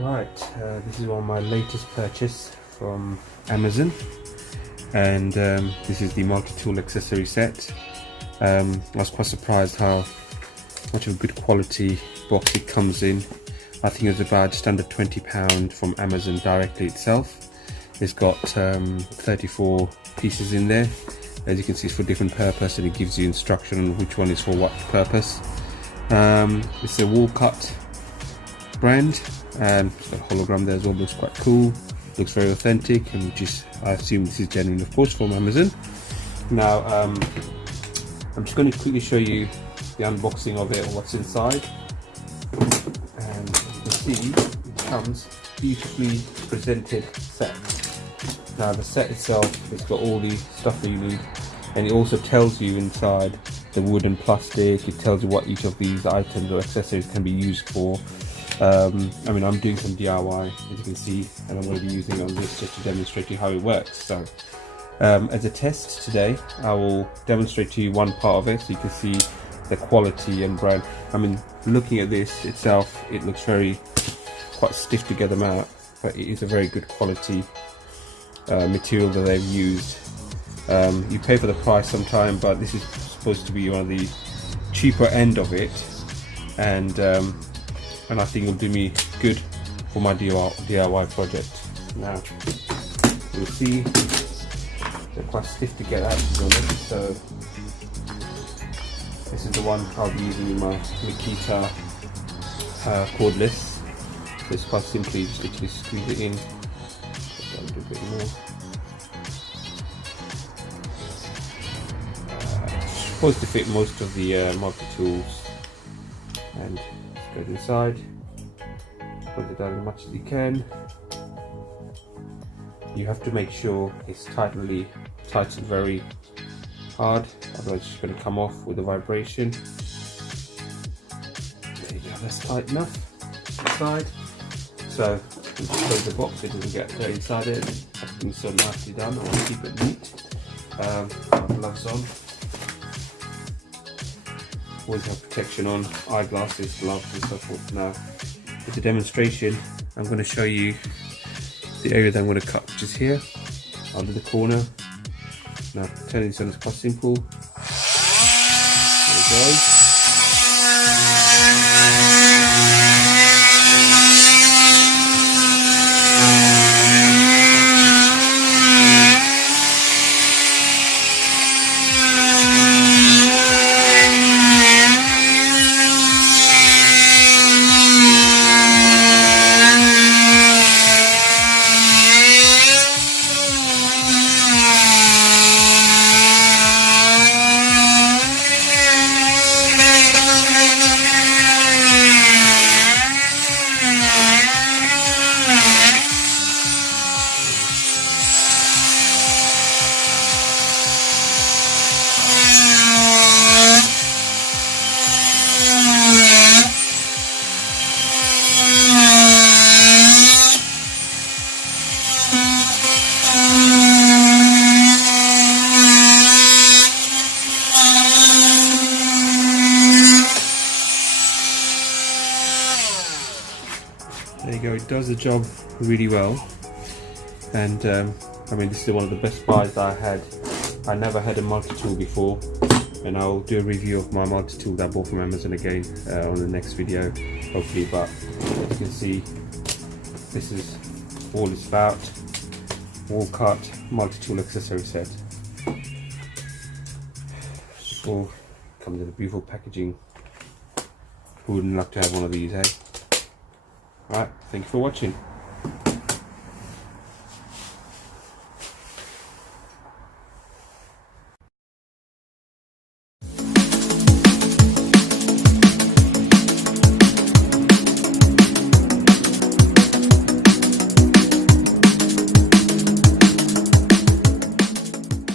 Right, this is one of my latest purchase from Amazon, and this is the multi-tool accessory set. I was quite surprised how much of a good quality box it comes in. I think it was about just under £20 from Amazon directly itself. It's got 34 pieces in there. As you can see, it's for different purpose, and it gives you instruction on which one is for what purpose. It's a Wellcut brand, and it's got a hologram there as well. Looks quite cool, looks very authentic, and I assume this is genuine, of course, from Amazon. Now I'm just going to quickly show you the unboxing of it, or what's inside. And you can see it comes beautifully presented set. Now the set itself, it's got all the stuff that you need, and it also tells you inside the wood and plastic. It tells you what each of these items or accessories can be used for. I mean, I'm doing some DIY, as you can see, and I'm going to be using it on this just to demonstrate to you how it works. So as a test today, I will demonstrate to you one part of it so you can see the quality and brand. I mean, looking at this itself, it looks quite stiff to get them out, but it is a very good quality material that they've used. You pay for the price sometime, but this is supposed to be one of the cheaper end of it, and I think it'll do me good for my DIY project. Now you'll see they're quite stiff to get out, to be honest. So this is the one I'll be using in my Makita cordless. So it's quite simply just literally squeeze it in. A little bit more. It's supposed to fit most of the multi-tools, and just go inside, put it down as much as you can. You have to make sure it's tightened very hard, otherwise it's just going to come off with a vibration. There you go, that's tight enough inside. So you just close the box so it doesn't get dirty inside it. Everything's so nicely done. I want to keep it neat. Got gloves on. Always have protection on, eyeglasses, gloves and so forth. Now, with the demonstration, I'm going to show you the area that I'm going to cut, which is here, under the corner. Now, turning this on is quite simple. There it goes. There you go, it does the job really well, and I mean, this is one of the best buys that I had. I never had a multi-tool before, and I'll do a review of my multi-tool that I bought from Amazon again on the next video, hopefully. But as you can see, this is all it's about. Wellcut multi-tool accessory set. All comes in a beautiful packaging. Who wouldn't love to have one of these, eh? Alright, thank you for watching.